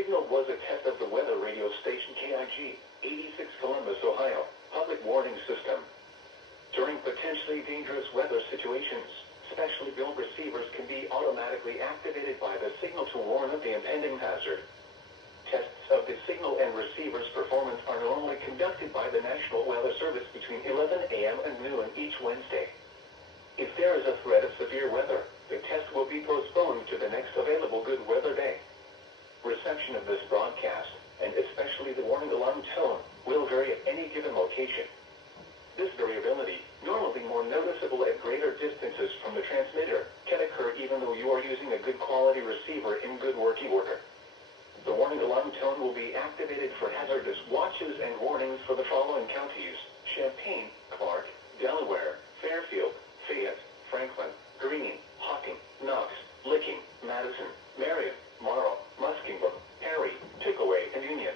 signal was a test of the weather radio station KIG 86 Columbus, Ohio, public warning system. During potentially dangerous weather situations, specially built receivers can be automatically activated by the signal to warn of the impending hazard. Tests of the signal and receiver's performance are normally conducted by the National Weather Service between 11 a.m. and noon each Wednesday. If there is a threat of severe weather, the test will be postponed to the next available good weather day. Reception of this broadcast, and especially the warning alarm tone, will vary at any given location. This variability, normally more noticeable at greater distances from the transmitter, can occur even though you are using a good quality receiver in good working order. The warning alarm tone will be activated for hazardous watches and warnings for the following counties: Champaign, Clark, Delaware, Fairfield, Fayette, Franklin, Greene, Hocking, Knox, Licking, Madison, Marion, Morrow, Muskingum, Perry, Pickaway, and Union.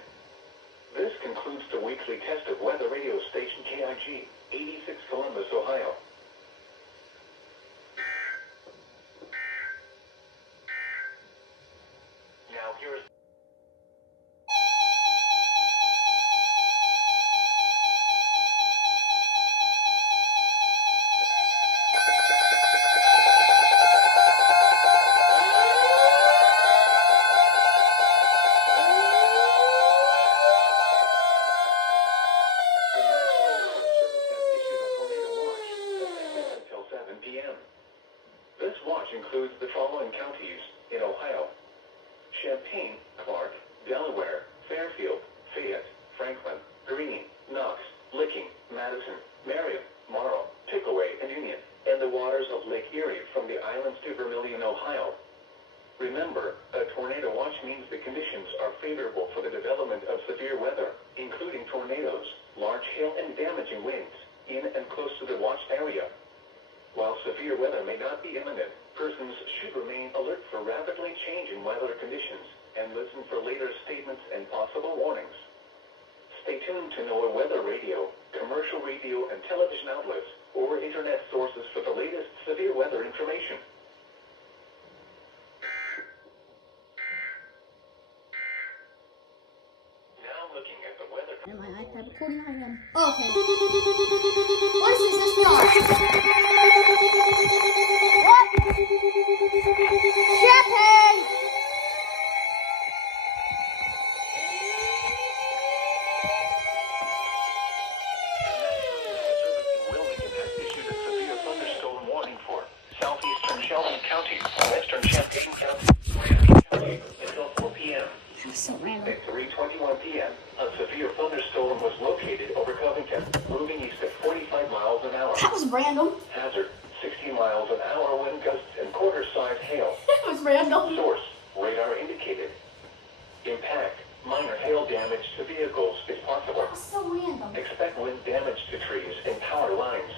This concludes the weekly test of weather radio station KIG 86 Columbus, Ohio. Now here is includes the following counties in Ohio: Champaign, Clark, Delaware, Fairfield, Fayette, Franklin, Greene, Knox, Licking, Madison, Marion, Morrow, Pickaway, and Union, and the waters of Lake Erie from the islands to Vermilion, Ohio. Remember, a tornado watch means the conditions are favorable for the development of severe weather, including tornadoes, large hail, and damaging winds, in and close to the watched area. While severe weather may not be imminent, persons should remain alert for rapidly changing weather conditions and listen for later statements and possible warnings. Stay tuned to NOAA weather radio, commercial radio and television outlets, or internet sources for the latest severe weather information. Now looking at the weather. And my iPad recording I am. Okay. What is this from? What? Champagne! Wilmington has issued a severe thunderstorm warning for southeastern Shelby County, western Champaign County, until 4 p.m. That was so random. At 3:21 p.m., a severe thunderstorm was located over Covington, moving east at 45 miles an hour. That was random. Hazard, 60 miles an hour wind gusts and quarter-size hail. That was random. Source, radar indicated. Impact, minor hail damage to vehicles is possible. That was so random. Expect wind damage to trees and power lines.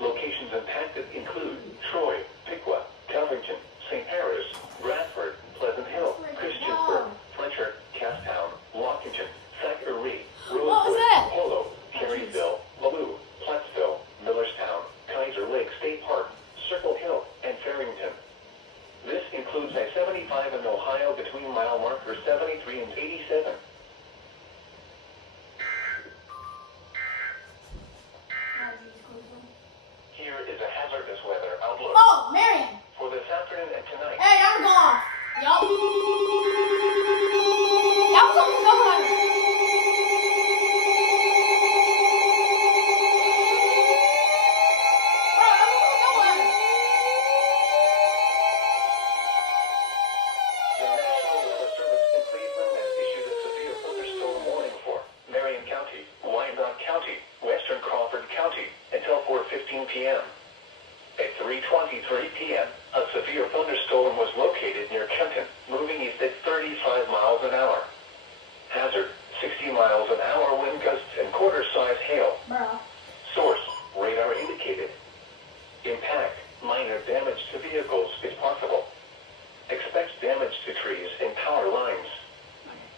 Locations impacted include Troy, Piqua, Covington, St. Harris, Bradford, Pleasant Hill, Christiansburg, Fletcher, Castown, Washington, Thackeray, Rosewood, Polo, Careyville, Malou, Plattsville, Millerstown, Kaiser Lake State Park, Circle Hill, and Farrington. This includes I-75 in Ohio between mile markers 73 and 87. Here is a hazardous weather outlook. Oh, Marion! For this afternoon and tonight. Hey, that was off. Yup. That was almost over. The National Weather Service in Cleveland has issued a severe thunderstorm warning for Marion County, Wyandotte County, Western Crawford County, until 4:15 p.m. At 3:23 p.m., a severe thunderstorm was located near Kenton, moving east at 35 miles an hour. Hazard, 60 miles an hour wind gusts and quarter-size hail. Bruh. Source, radar indicated. Impact, minor damage to vehicles is possible. Expect damage to trees and power lines.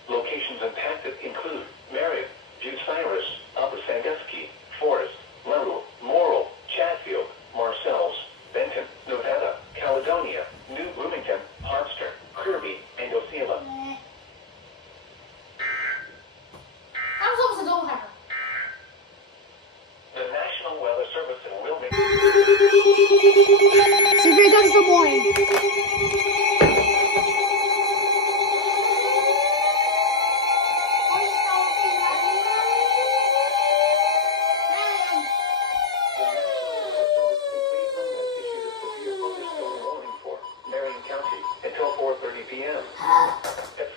Locations impacted include Marion, Bucyrus, Upper Sandusky, Forest, Monroe, Morrill, Chatfield, Marcells, Benton, Nevada, Caledonia, New Bloomington, Harpster, Kirby, and Osceola.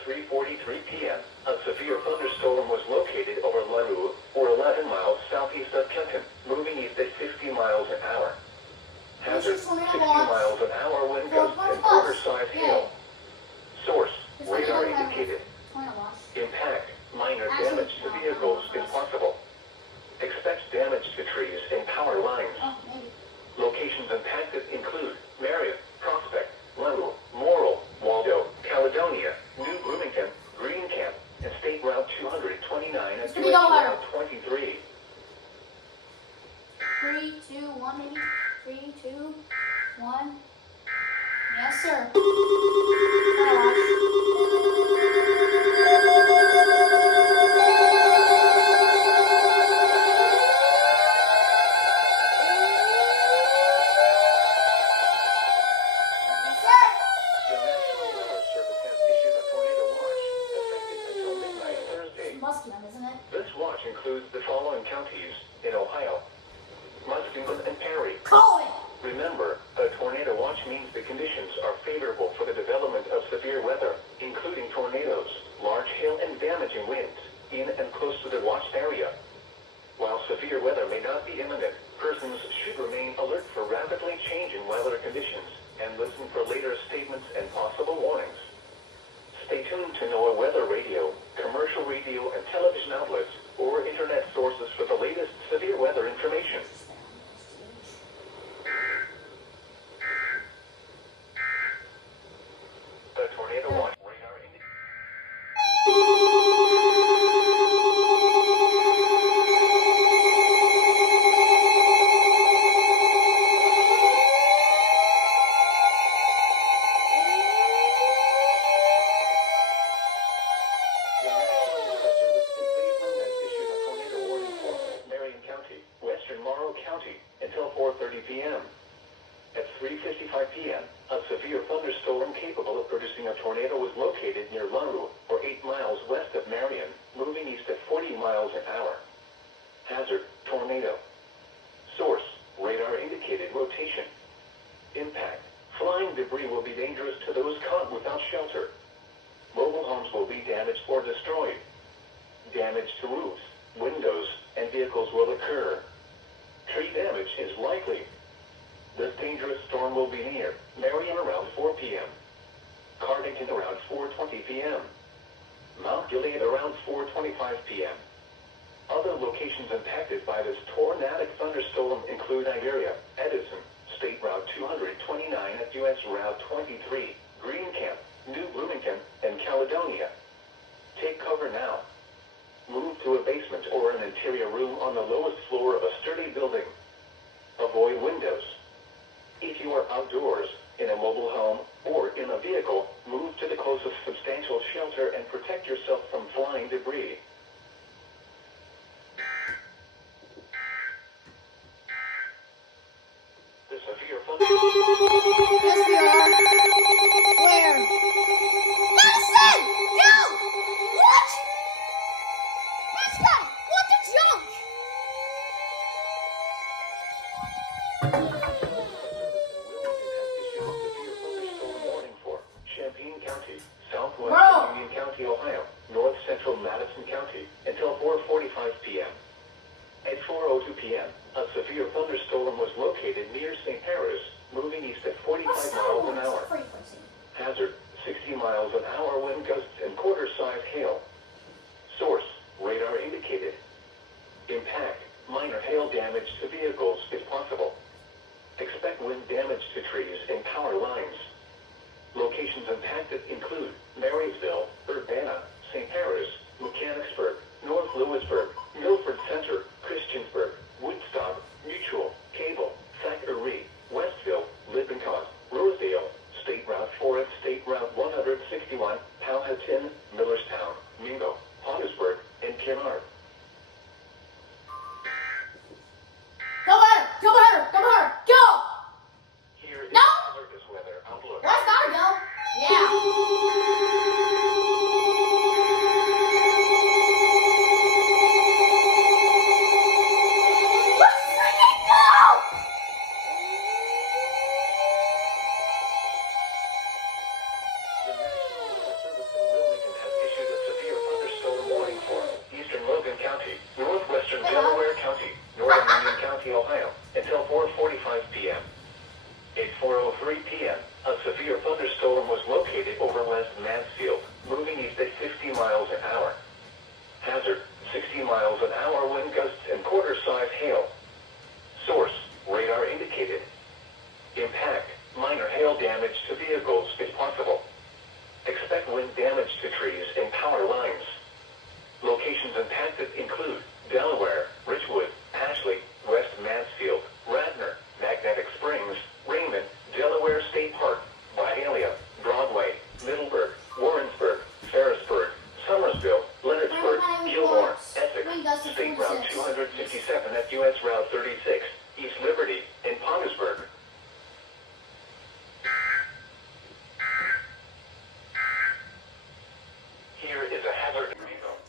3:43 p.m., a severe thunderstorm was located over LaRue, or 11 miles southeast of Kenton, moving east at 60 miles an hour. Hazard, 60 miles an hour wind gusts and quarter-size hail. Source, radar indicated. Impact, minor damage to vehicles if possible. Expect damage to trees and power lines. Locations impacted include Marion, Prospect, Level, Morrill, Waldo, Caledonia, New Bloomington, Greencamp, and State Route 229 and US Route 23. 3, 2, 1, maybe? 3, 2, 1. Yes, sir. This watch includes the following counties in Ohio: Muskingum and Perry. Call it! Remember, a tornado watch means the conditions are favorable for the development of severe weather, including tornadoes, large hail, and damaging winds, in and close to the watched area. While severe weather may not be imminent, persons should remain alert for rapidly changing weather conditions and listen for later statements and possible warnings. Stay tuned to NOAA Weather Radio, commercial radio and television outlets, or internet sources for the latest severe weather information. The tornado watch radar indicates. Until 4:30 p.m. At 3:55 p.m., a severe thunderstorm capable of producing a tornado was located near LaRue, or 8 miles west of Marion, moving east at 40 miles an hour. Hazard, tornado. Source, radar indicated rotation. Impact, flying debris will be dangerous to those caught without shelter. Mobile homes will be damaged or destroyed. Damage to roofs, windows, and vehicles will occur. Tree damage is likely. This dangerous storm will be near Marion around 4 p.m. Cardington around 4:20 p.m. Mount Gilead around 4:25 p.m. Other locations impacted by this tornadic thunderstorm include Nigeria, Edison, State Route 229 at US Route 23, Greencamp, New Bloomington, and Caledonia. Take cover now. Move to a basement or an interior room on the lowest floor of a sturdy building. Avoid windows. If you are outdoors, in a mobile home, or in a vehicle, move to the closest substantial shelter and protect yourself from flying debris. The severe Yes, we are. Where? Madison! Yo! What? This guy! What the junk? Champaign County, southwest Union County, Ohio, north central Madison County, until 4:45 p.m. At 4:02 p.m., a severe thunderstorm was located near St. Paris, moving east at 45 miles an hour. Hazard, 60 miles an hour wind gusts and quarter-size hail. Source, radar indicated. Impact, minor hail damage to vehicles if possible. Expect wind damage to trees and power lines. Locations impacted include Marysville, Urbana, St. Paris, Mechanicsburg, North Lewisburg, Milford Center, Christiansburg, Woodstock, Mutual, Cable, Thackeray, Westville, Lippincott, Rosedale, State Route 4 and State Route 161, Powhatan, Millerstown, Mingo, Hodgesburg, and Kennard. Go better! Go better! Go better! Go! Here is No! Alerts weather outlook. That's gotta go. Yeah. Let's freaking go! The National Weather Service in Wilmington Brownsville, Leonardsburg, Gilmore, Essex, State Route 257 at US Route 36, East Liberty, and Pondersburg. Here is a hazard.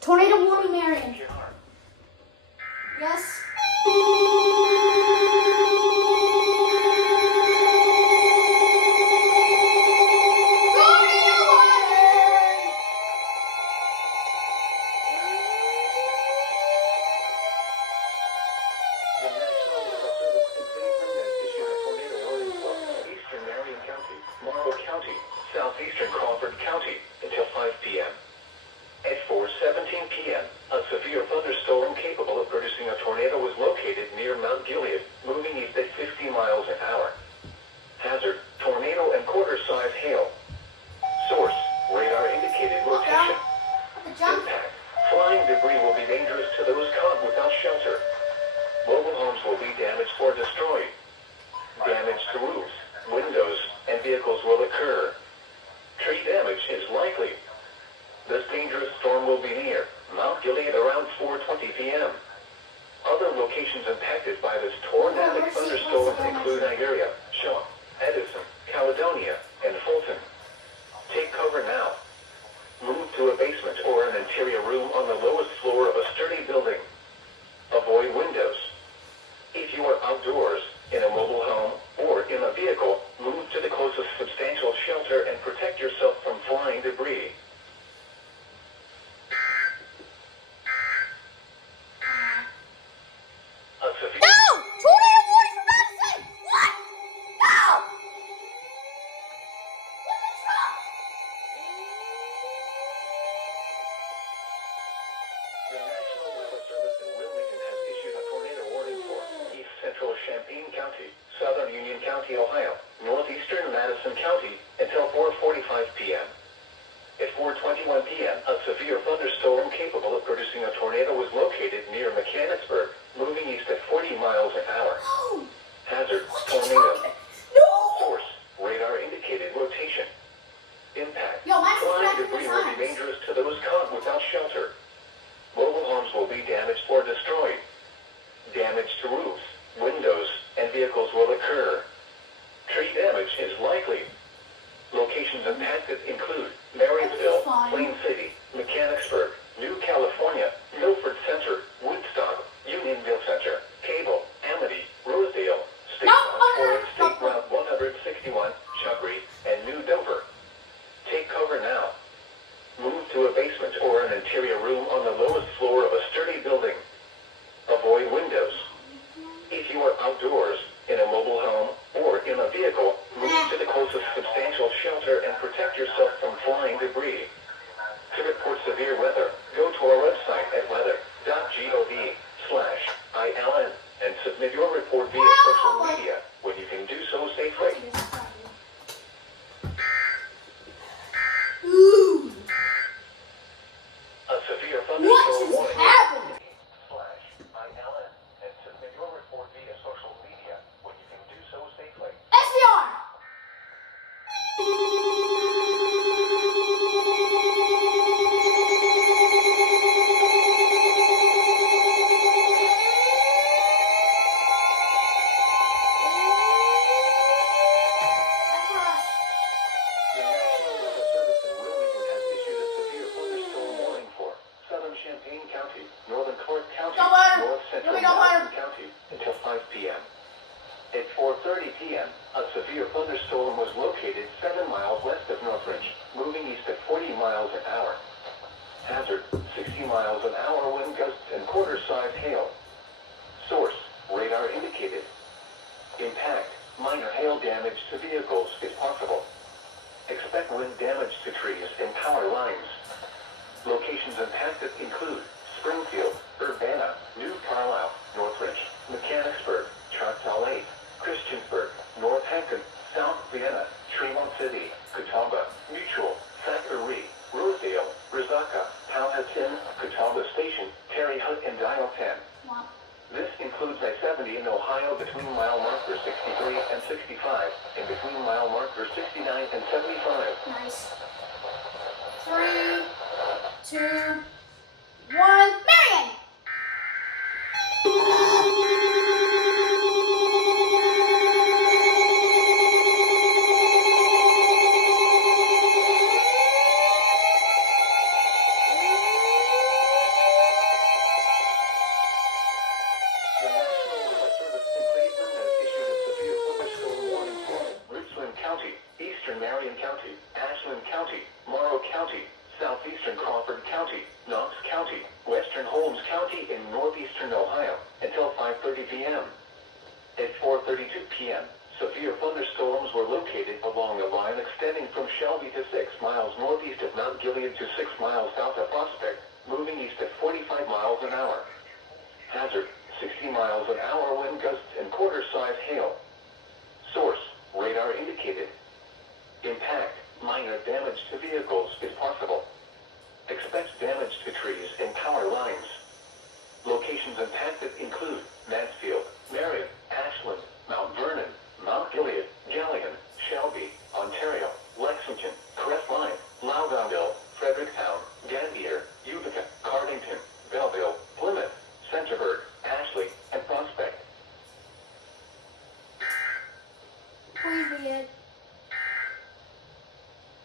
Tornado warning, Marion. Yes. Southeastern Crawford County until 5 p.m. At 4:17 p.m., a severe thunderstorm capable of producing a tornado was located near Mount Gilead, moving east at 50 miles an hour. Hazard, tornado and quarter-size hail. Source, radar indicated rotation. Impact, flying debris will be dangerous to those caught without shelter. Mobile homes will be damaged or destroyed. Damage to roofs, windows, and vehicles will occur. Tree damage is likely. This dangerous storm will be near Mount Gilead around 4:20 p.m. Other locations impacted by this tornadic thunderstorm include Niagara, Shaw, Edison, Caledonia, and Fulton. Take cover now. Move to a basement or an interior room on the lowest floor of a sturdy building. Avoid windows. If you are outdoors, in a mobile home, or in a vehicle, move to the closest substantial shelter and protect yourself from flying debris. No! Tornado warning for Madison! What? No! What the truck? The National Weather Service in Will Region has issued a tornado warning for East Central Champaign County, Southern Union County, Ohio, Northeastern Madison County until 4:45 p.m. At 4:21 p.m., a severe thunderstorm capable of producing a tornado was located near Mechanicsburg, moving east at 40 miles an hour. No! Hazard, What the tornado. truck? No! Source, radar indicated rotation. Impact, Yo, mine's flying cracking debris the will be signs. dangerous to those caught without shelter. Mobile homes will be damaged or destroyed. Damage to roofs, windows, and vehicles will occur. Tree damage is likely. Locations impacted include Marysville, Plain City, Mechanicsburg, New California, Milford Center, Woodstock, Unionville Center, Cable, Amity, Rosedale, State Route 4, State Route 161, Chubry, and New Dover. Take cover now. Move to a basement or an interior room on the lowest floor of a sturdy building. Avoid windows. If you are outdoors, in a mobile home, or in a vehicle, move to the closest substantial shelter and protect yourself from flying debris. To report severe weather, go to our website at weather.gov/ILN and submit your report via social media when you can do so safely. Ooh! A severe What thunderstorm is warning. happening? /ILN and submit your report via social media when you can do so safely. SVR! That's for us. The National Weather Service in Will Region has issued a severe thunderstorm warning for Southern Champaign County, Northern Clark County, Go water. North Central Here we go, water. Madison County until 5 p.m. At 4:30 p.m., a severe thunderstorm was located 7 miles west of Northridge, moving east at 40 miles an hour. Hazard, 60 miles an hour wind gusts and quarter-size hail. Source, radar indicated. Impact, minor hail damage to vehicles is possible. Expect wind damage to trees and power lines. Locations impacted include Springfield, Urbana, New Carlisle, Northridge, Mechanicsburg, Choctaw Lake, Christiansburg, Northampton, South Vienna, Tremont City, Catawba, Mutual, Thackeray, Rosedale, Rizaka, Powhatan, Catawba Station, Terre Haute, and Dial 10. Wow. This includes I-70 in Ohio between mile marker 63 and 65, and between mile marker 69 and 75. Nice. 3, 2, 1, Marion! Marion County, Ashland County, Morrow County, southeastern Crawford County, Knox County, western Holmes County, and northeastern Ohio until 5:30 p.m. At 4:32 p.m., severe thunderstorms were located along a line extending from Shelby to 6 miles northeast of Mount Gilead to 6 miles south of Prospect, moving east at 45 miles an hour. Hazard, 60 miles an hour wind gusts and quarter-size hail. Source, radar indicated. Impact, minor damage to vehicles is possible. Expect damage to trees and power lines. Locations impacted include Mansfield, Marion, Ashland, Mount Vernon, Mount Gilead, Galion, Shelby, Ontario, Lexington, Crestline, Loudonville, Fredericktown, Gambier, Utica, Cardington, Belleville, Plymouth, Centerburg, Ashley, and Prospect. Please be it.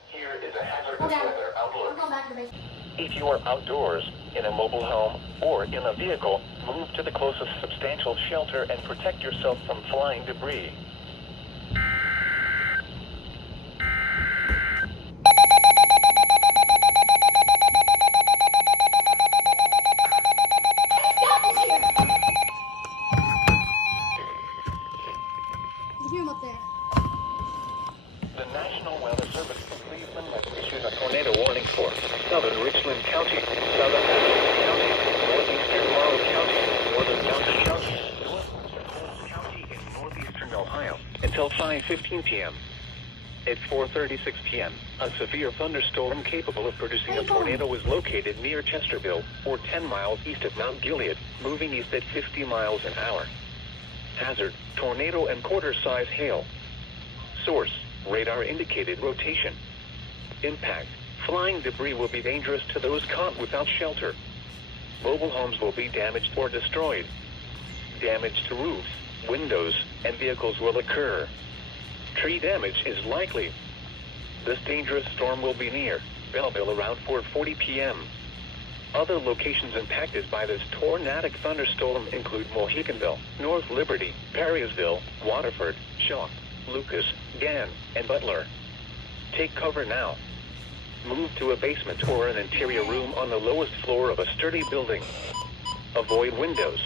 Here is a hazardous weather outlook. We're going back to the base. If you are outdoors, in a mobile home, or in a vehicle, move to the closest substantial shelter and protect yourself from flying debris. You hear him up there. The National Weather Service in Cleveland has issued a tornado warning for southern Richland County, southern Madison County, northeastern Morrow County, northern Knox County, northeastern Holmes County, and northeastern Ohio until 5:15 p.m. At 4:36 p.m., a severe thunderstorm capable of producing a tornado was located near Chesterville, or 10 miles east of Mount Gilead, moving east at 50 miles an hour. Hazard, tornado and quarter-size hail. Source, radar indicated rotation. Impact, flying debris will be dangerous to those caught without shelter. Mobile homes will be damaged or destroyed. Damage to roofs, windows, and vehicles will occur. Tree damage is likely. This dangerous storm will be near Belleville around 4:40 p.m. Other locations impacted by this tornadic thunderstorm include Mohicanville, North Liberty, Perrysville, Waterford, Shaw, Lucas, Gann, and Butler. Take cover now. Move to a basement or an interior room on the lowest floor of a sturdy building. Avoid windows.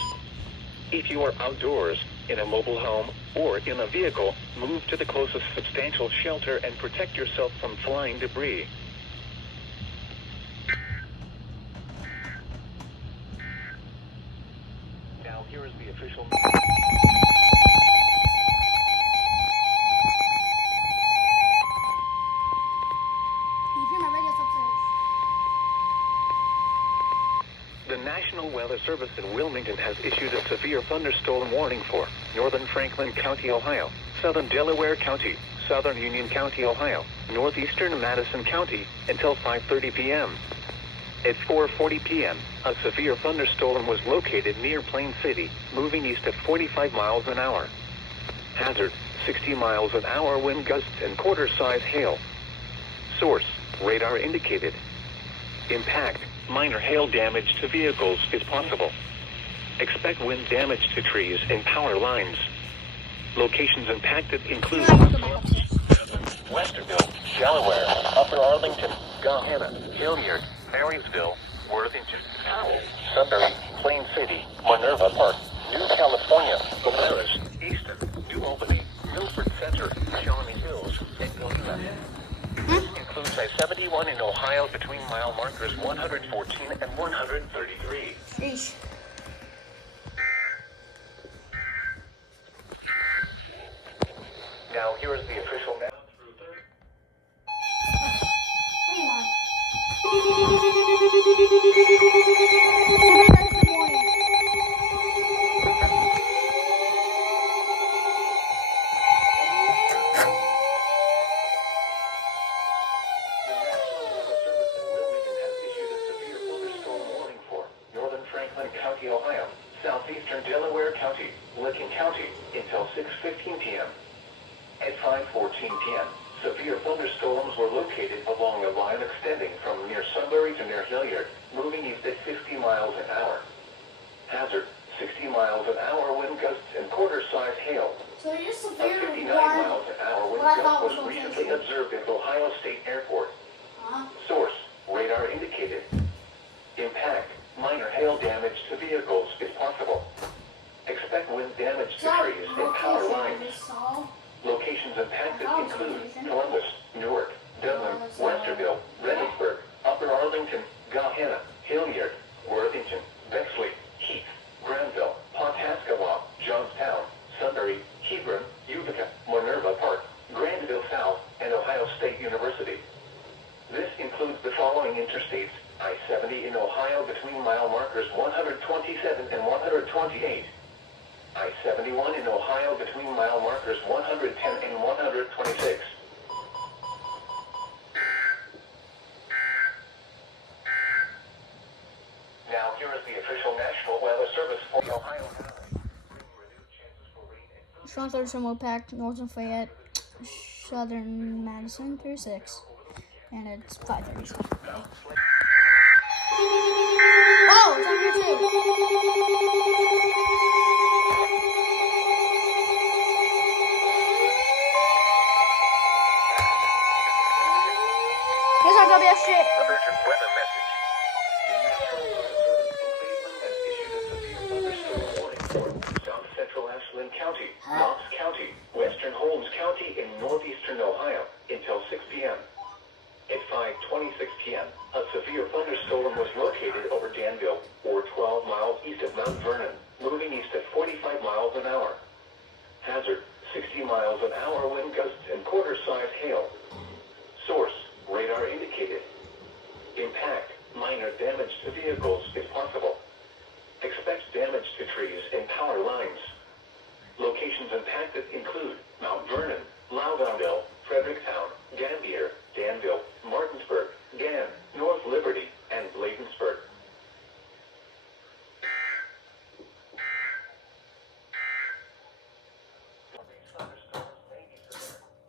If you are outdoors, in a mobile home, or in a vehicle, move to the closest substantial shelter and protect yourself from flying debris. Now here is the official... The National Weather Service in Wilmington has issued a severe thunderstorm warning for northern Franklin County, Ohio, southern Delaware County, southern Union County, Ohio, northeastern Madison County until 5:30 p.m. At 4:40 p.m., a severe thunderstorm was located near Plain City, moving east at 45 miles an hour. Hazard, 60 miles an hour wind gusts and quarter-size hail. Source, radar indicated. Impact, minor hail damage to vehicles is possible. Expect wind damage to trees and power lines. Locations impacted include Westerville, Delaware, Upper Arlington, Gahanna, Hilliard, Marysville, Worthington, Powell, Sunbury, Plain City, Minerva Park, New California, Polaris, Easton, New Albany, Milford Center, Shawnee Hills, and Gilliland. Includes I-71 in Ohio between mile markers 114 and 133. Sheesh. Now here is the official map through third. County, Ohio, southeastern Delaware County, Licking County, until 6:15 p.m. At 5:14 p.m., severe thunderstorms were located along a line extending from near Sunbury to near Hilliard, moving east at 50 miles an hour. Hazard, 60 miles an hour wind gusts and quarter-size hail. So you're A severe 59 one. miles an hour wind What I gust thought was was recently rotation. observed at Ohio State Airport. Source, radar indicated. Impact, minor hail damage to vehicles is possible. Expect wind damage to trees and power lines. Locations impacted include Columbus, Newark, Dublin, Westerville, Reynoldsburg, Upper Arlington, Gahanna, Hilliard, Worthington, Bexley, Heath, Granville, Pawhuska, Johnstown, Sunbury, Hebron, Utica, Minerva Park, Grandville South, and Ohio State University. This includes the following interstates: I-70 in Ohio between mile markers 127 and 128. I-71 in Ohio between mile markers 110 and 126. Now here is the official National Weather Service for the Ohio Valley. Strong thunderstorm will impact northern Fayette, southern Madison through 6, and it's 5:30. Oh, it's on here too. Here's our WS shit. Urgent weather message. Cleveland has issued a severe thunderstorm warning for South Central Ashland County, Knox County, Western Holmes County, and northeastern Ohio until 6 p.m. At 5:26 p.m., a severe thunderstorm was located over Danville, or 12 miles east of Mount Vernon, moving east at 45 miles an hour. Hazard, 60 miles an hour wind gusts and quarter-size hail. Source, radar indicated. Impact, minor damage to vehicles is possible. Expect damage to trees and power lines. Locations impacted include Mount Vernon, Loudonville, Fredericktown, Gambier, Danville, Martinsburg, Gann, North Liberty, and Bladensburg.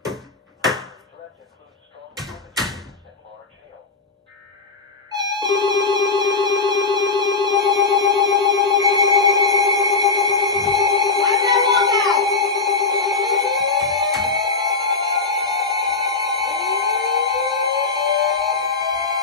Threats include strong temperatures and large hail. Why did I walk out?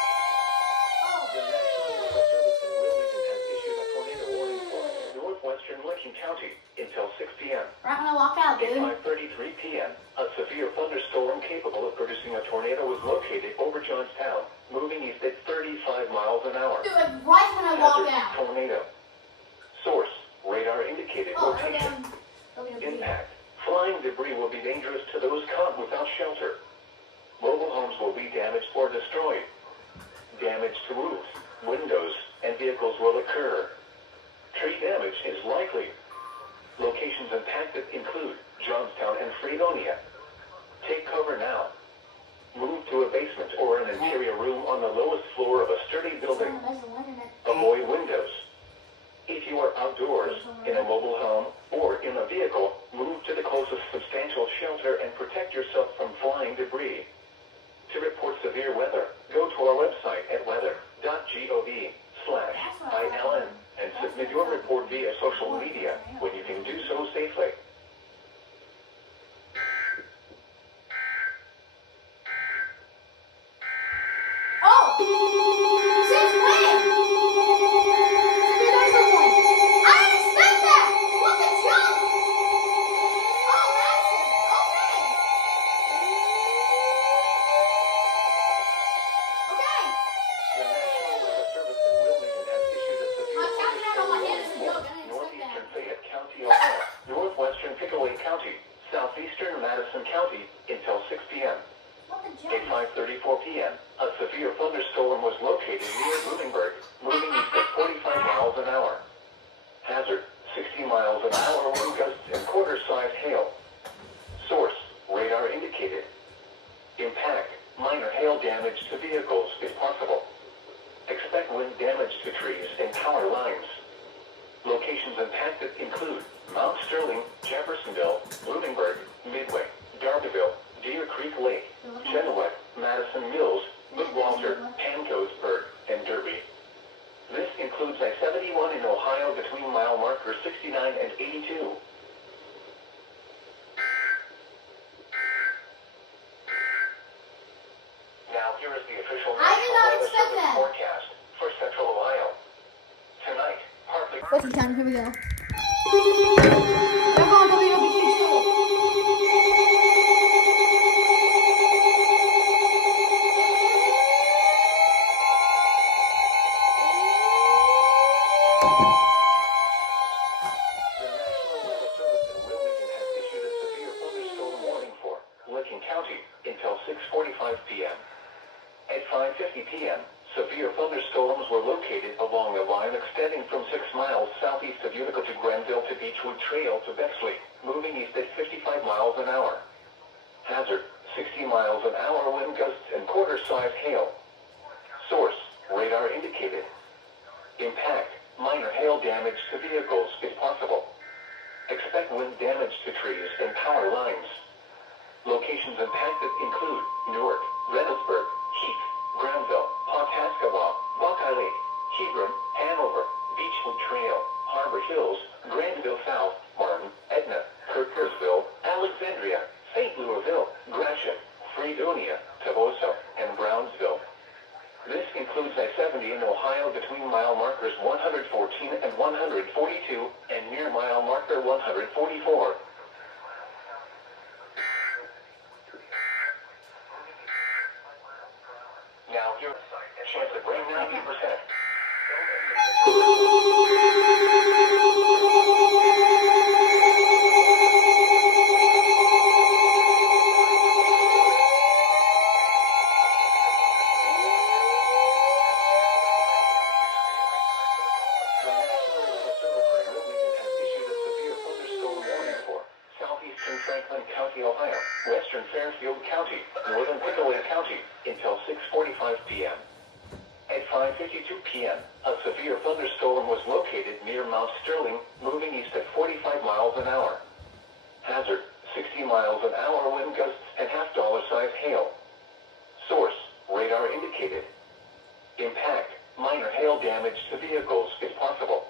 The National Weather Service in Wilmington has issued a tornado warning for northwestern Licking County until 6 p.m. Right when I walk out, At dude. 5:33 p.m., a severe thunderstorm capable of producing a tornado was located over Johnstown, moving east at 35 miles an hour. Dude, like right when I walk Hazard, out. tornado. Source, radar indicated Oh, rotation. okay. Impact. Flying debris will be dangerous to those caught without shelter. Mobile homes will be damaged or destroyed. Damage to roofs, windows, and vehicles will occur. Tree damage is likely. Locations impacted include Johnstown and Fredonia. Take cover now. Move to a basement or an interior room on the lowest floor of a sturdy building. Avoid windows. If you are outdoors, in a mobile home, or in a vehicle, move to the closest substantial shelter and protect yourself from flying debris. To report severe weather, go to our website at weather.gov/ILN and submit your report via social media when you can do so safely. Oh! Since when? Severe thunderstorm. I didn't expect that! What the jump? Oh, Madison. Okay. Okay. The National Weather Service in Wilmington has issued a severe I counted out on my head as a thunderstorm joke. I didn't warning expect for that. northeastern Fayette County, Ohio, northwestern Pickaway County, southeastern Madison County until 6 p.m. What the At jump? 5:34 p.m., a severe thunderstorm was located near Bloomingburg, moving east at 45 miles an hour. Hazard, 60 miles an hour wind gusts and quarter-size hail. Source, radar indicated. Impact, minor hail damage to vehicles is possible. Expect wind damage to trees and power lines. Locations impacted include Mount Sterling, Jeffersonville, Bloomingburg, Midway, Darbyville, Deer Creek Lake, Chenoweth, Madison Mills, Bookwalter, Pancosburg, and Derby. This includes I-71 in Ohio between mile markers 69 and 82. Now here is the official National Weather Service forecast for Central Ohio. Tonight, partly... What's the time? Here we go. Come on, WWQ. County until 6:45 p.m. At 5:50 p.m., severe thunderstorms were located along a line extending from 6 miles southeast of Utica to Granville to Beechwood Trail to Bexley, moving east at 55 miles an hour. Hazard, 60 miles an hour wind gusts and quarter-size hail. Source, radar indicated. Impact, minor hail damage to vehicles is possible. Expect wind damage to trees and power lines. Locations impacted include Newark, Reynoldsburg, Heath, Granville, Pawhuasca, Buckeye Lake, Hebron, Hanover, Beechwood Trail, Harbor Hills, Grandville South, Martin, Etna, Kirkersville, Alexandria, St. Louisville, Gratiot, Fredonia, Tavoso, and Brownsville. This includes I-70 in Ohio between mile markers 114 and 142 and near mile marker 144. Now here, chance of rain 90%. Franklin County, Ohio, western Fairfield County, northern Pickaway County, until 6:45 p.m. At 5:52 p.m., a severe thunderstorm was located near Mount Sterling, moving east at 45 miles an hour. Hazard, 60 miles an hour wind gusts and half-dollar-size hail. Source, radar indicated. Impact, minor hail damage to vehicles is possible.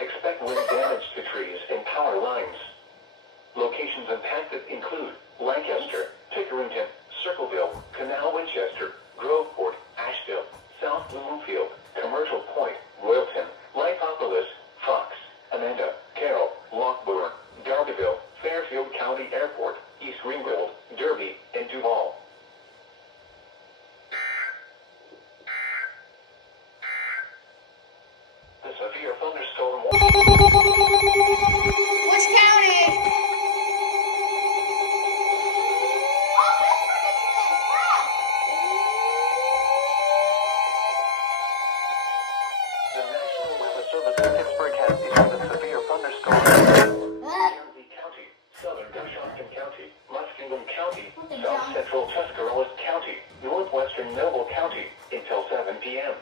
Expect wind damage to trees and power lines. Locations impacted include Lancaster, Pickerington, Circleville, Canal Winchester, Groveport, Asheville, South Bloomfield, Commercial Point, Royalton, Lithopolis, Fox, Amanda, Carroll, Lockbourne, Darbyville, Fairfield County Airport, East Greenfield, Derby, and Duval. The severe thunderstorm... Which county? Central Tuscarawas County, northwestern Noble County, until 7 p.m.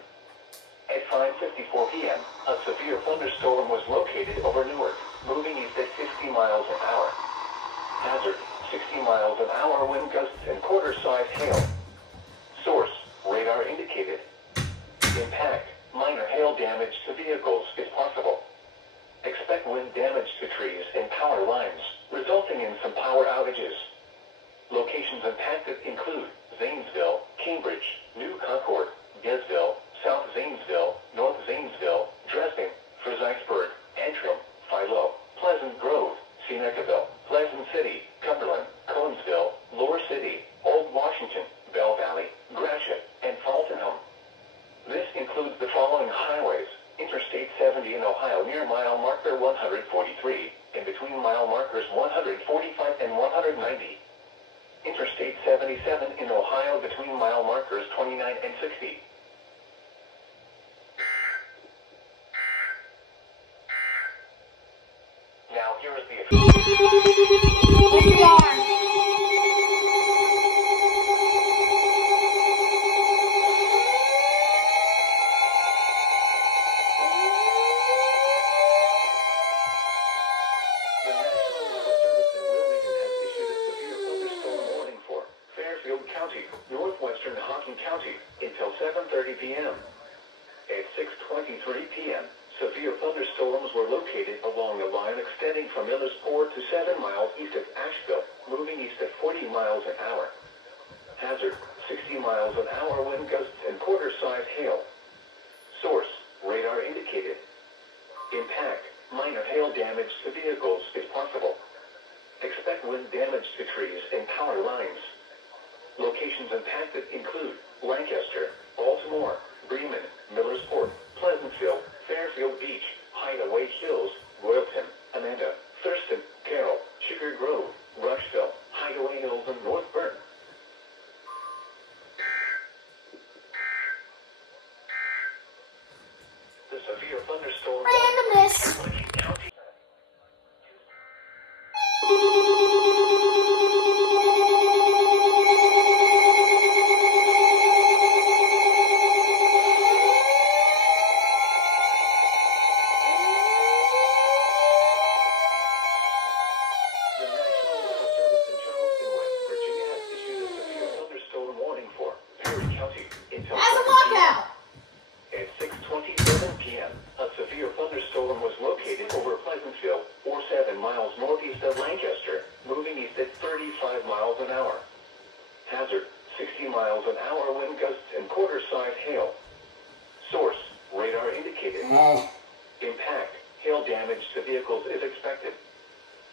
At 5:54 p.m., a severe thunderstorm was located over Newark, moving east at 50 miles an hour. Hazard, 60 miles an hour wind gusts and quarter-size hail. Source, radar indicated. Impact, minor hail damage to vehicles is possible. Expect wind damage to trees and power lines, resulting in some power outages. Locations impacted include Zanesville, Cambridge, New Concord, Gesville, South Zanesville, North Zanesville, Dresden, Fredericksburg, Antrim, Philo, Pleasant Grove, Senecaville, Pleasant City, Cumberland, Conesville, Lower City, Old Washington, Bell Valley, Gratiot, and Fultonham. This includes the following highways: Interstate 70 in Ohio near mile marker 143, and between mile markers 145 and 190. Interstate 77 in Ohio between mile markers 29 and 60. Now here is the 7:03 p.m., severe thunderstorms were located along the line extending from Millersport to 7 miles east of Asheville, moving east at 40 miles an hour. Hazard, 60 miles an hour wind gusts and quarter-size hail. Source, radar indicated. Impact, minor hail damage to vehicles is possible. Expect wind damage to trees and power lines. Locations impacted include Lancaster, Baltimore, Bremen, Millersport, Pleasantville, Fairfield Beach, Hideaway Hills, Royalton, Amanda, Thurston, Carroll, Sugar Grove, Rushville, Hideaway Hills, and North Burn. The severe thunderstorm Randomness. County. The National Weather Service in Charleston, West Virginia has issued a severe thunderstorm warning for Perry County until As a 7 walkout. At 6:27 p.m., a severe thunderstorm was located over Pleasantville, or 7 miles northeast of Lancaster, moving east at 35 miles an hour. Hazard, 60 miles an hour wind gusts and quarter-size hail. Source, radar indicated. Impact, hail damage to vehicles is expected.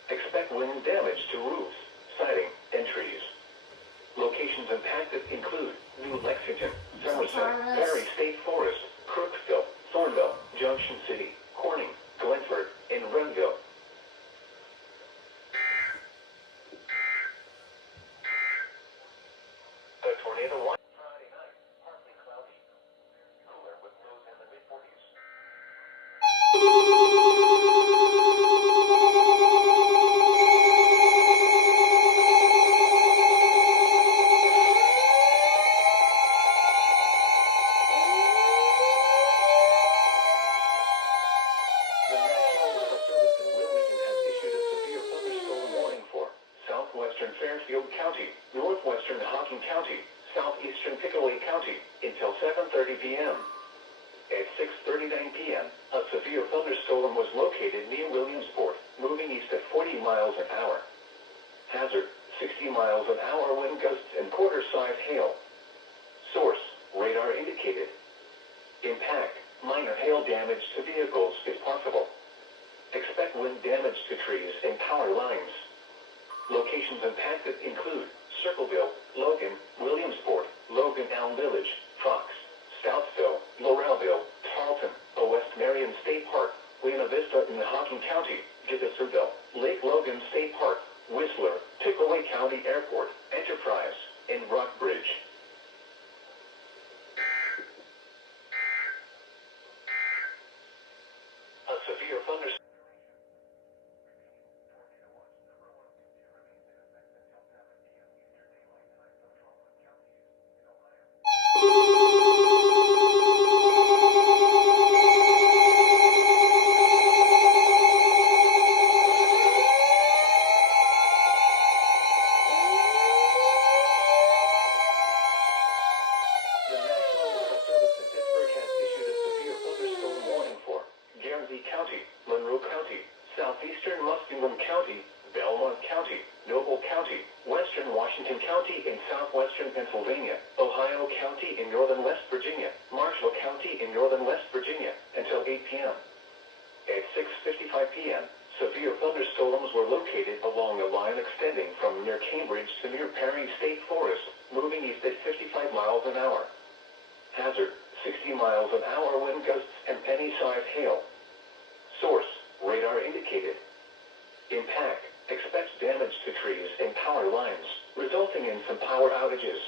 Expect wind damage to roofs, siding, and trees. Locations impacted include New Lexington, Somerset, Perry State Forest, Crooksville, Thornville, Junction City, Corning, Glenford, and Renville. A tornado watch Friday night, partly cloudy. Cooler with lows in the mid-40s. The National Weather Service in Wilmington has issued a severe thunderstorm warning for southwestern Fairfield County, northwestern Hocking County, southeastern Pickaway County, until 7:30 p.m. At 6:39 p.m., a severe thunderstorm was located near Williamsport, moving east at 40 miles an hour. Hazard, 60 miles an hour wind gusts and quarter-size hail. Source, radar indicated. Impact, minor hail damage to vehicles is possible. Expect wind damage to trees and power lines. Locations impacted include Circleville, Logan, Williamsport, Logan Elm Village, Fox, Stoutsville, Laurelville, Tarleton, West Marion State Park, Buena Vista in Hocking County, Gibbsville, Lake Logan State Park, Whistler, Pickaway County Airport, Enterprise, and Rockbridge. A severe thunderstorm. The National Weather Service in Pittsburgh has issued a severe thunderstorm warning for Guernsey County, Monroe County, southeastern Muskingum County, Belmont County, Noble County, western Washington County in southwestern Pennsylvania, Ohio County in northern West Virginia, Marshall County in northern West Virginia, until 8 p.m. At 6:55 p.m., severe thunderstorms were located along a line extending from near Cambridge to near Perry State Forest, moving east at 55 miles an hour. Hazard, 60 miles an hour wind gusts and penny-sized hail. Source, radar indicated. Impact, expects damage to trees and power lines, resulting in some power outages.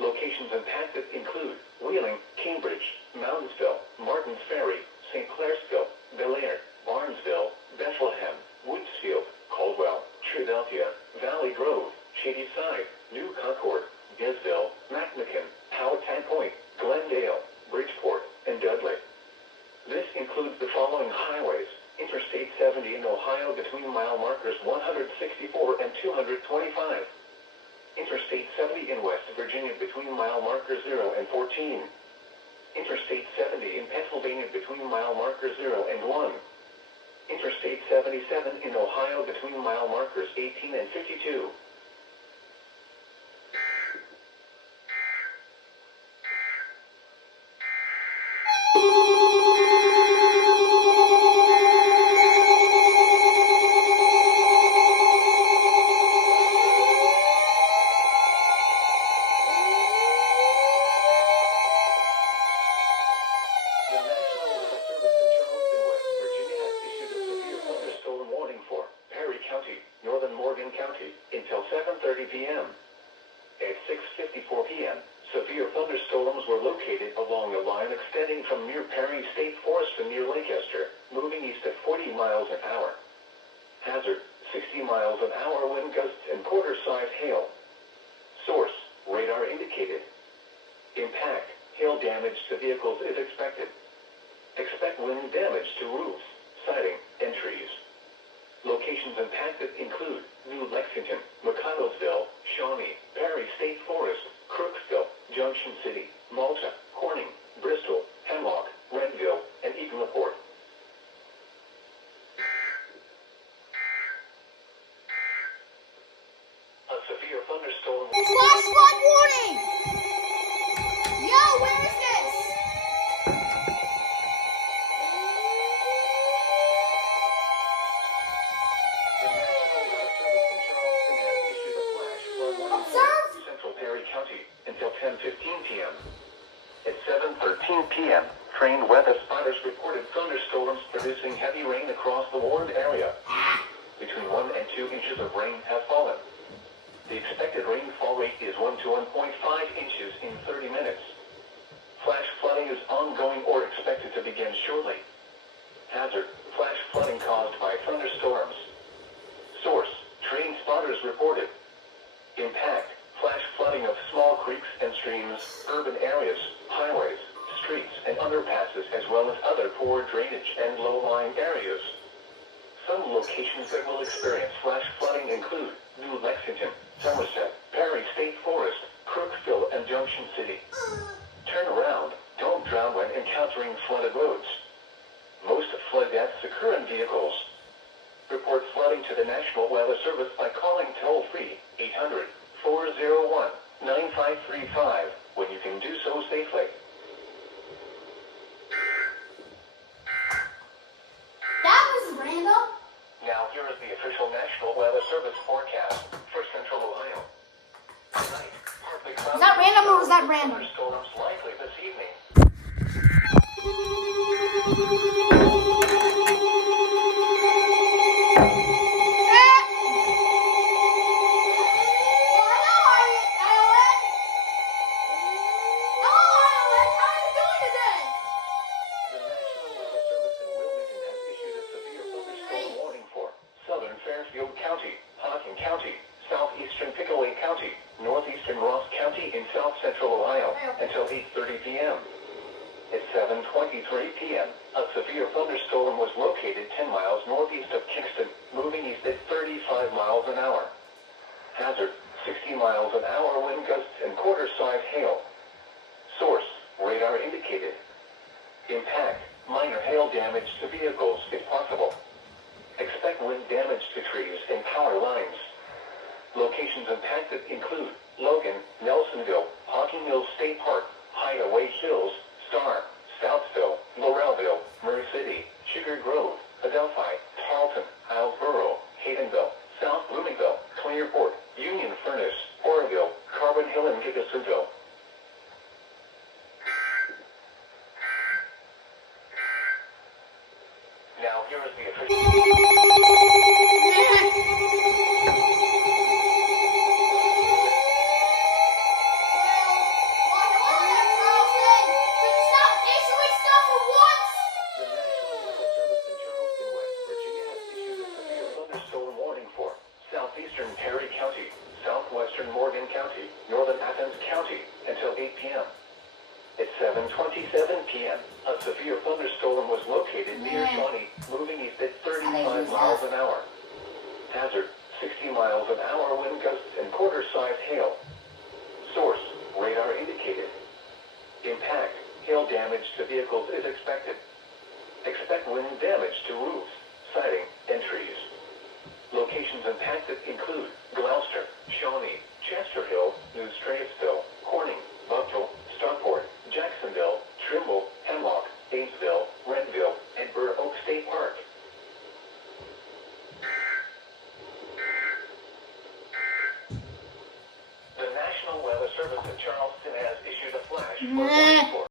Locations impacted include Wheeling, Cambridge, Moundsville, Martins Ferry, St. Clairsville, Bel Air, Barnesville, Bethlehem, Woodsfield, Caldwell, Triadelphia, Valley Grove, Shadyside, New Concord, Gisville, McMicken, Powhatan Point, Glendale, Bridgeport, and Dudley. This includes the following highways: Interstate 70 in Ohio between mile markers 164 and 225. Interstate 70 in West Virginia between mile markers 0 and 14. Interstate 70 in Pennsylvania between mile markers 0 and 1. Interstate 77 in Ohio between mile markers 18 and 52. Until 7:30 p.m. At 6:54 p.m., severe thunderstorms were located along a line extending from near Perry State Forest to near Lancaster, moving east at 40 miles an hour. Hazard, 60 miles an hour wind gusts and quarter-size hail. Source, radar indicated. Impact, hail damage to vehicles is expected. Expect wind damage to roofs, siding, and trees. Locations impacted include New Lexington, McConnellsville, Shawnee, Perry State Forest, Crooksville, Junction City, Malta, Corning, Bristol, Hemlock, Renville, and Eatonport. A severe thunderstorm. Flash flood warning! Yo, where is this? County until 10:15 p.m. At 7:13 p.m., trained weather spotters reported thunderstorms producing heavy rain across the warned area. Between 1 and 2 inches of rain have fallen. The expected rainfall rate is 1 to 1.5 inches in 30 minutes. Flash flooding is ongoing or expected to begin shortly. Hazard, flash flooding caused by thunderstorms. Source, trained spotters reported. Impact, flash flooding of small creeks and streams, urban areas, highways, streets, and underpasses, as well as other poor drainage and low-lying areas. Some locations that will experience flash flooding include New Lexington, Somerset, Perry State Forest, Crooksville, and Junction City. Turn around, don't drown when encountering flooded roads. Most flood deaths occur in vehicles. Report flooding to the National Weather Service by calling toll-free 800-401-9535 when you can do so safely. That was random. Now here is the official National Weather Service forecast for Central Ohio. Tonight, partly cloudy. Was that random or was that random? Thunderstorms likely this evening. County, Hocking County, southeastern Pickaway County, northeastern Ross County in south central Ohio until 8:30 p.m. At 7:23 p.m., a severe thunderstorm was located 10 miles northeast of Kingston, moving east at 35 miles an hour. Hazard, 60 miles an hour wind gusts and quarter-size hail. Source, radar indicated. Impact, minor hail damage to vehicles if possible. Expect wind damage to trees and power lines. Locations impacted include Logan, Nelsonville, Hocking Mills State Park, Hideaway Hills, Star, Stoutsville, Laurelville, Murray City, Sugar Grove, Adelphi, Tarleton, Islesboro, Haydenville, South Bloomingville, Clearport, Union Furnace, Oroville, Carbon Hill, and Gigasonville. Now here is the official... Southeastern Perry County, southwestern Morgan County, northern Athens County, until 8 p.m. At 7:27 p.m., a severe thunderstorm was located near Shawnee, moving east at 35 miles an hour. Hazard, 60 miles an hour wind gusts and quarter-size hail. Source, radar indicated. Impact, hail damage to vehicles is expected. Expect wind damage to roofs, siding, and trees. Locations impacted include Gloucester, Shawnee, Chester Hill, New Straitsville, Corning, Buckle, Stockport, Jacksonville, Trimble, Hemlock, Ainsville, Renville, and Burr Oak State Park. The National Weather Service in Charleston has issued a flash for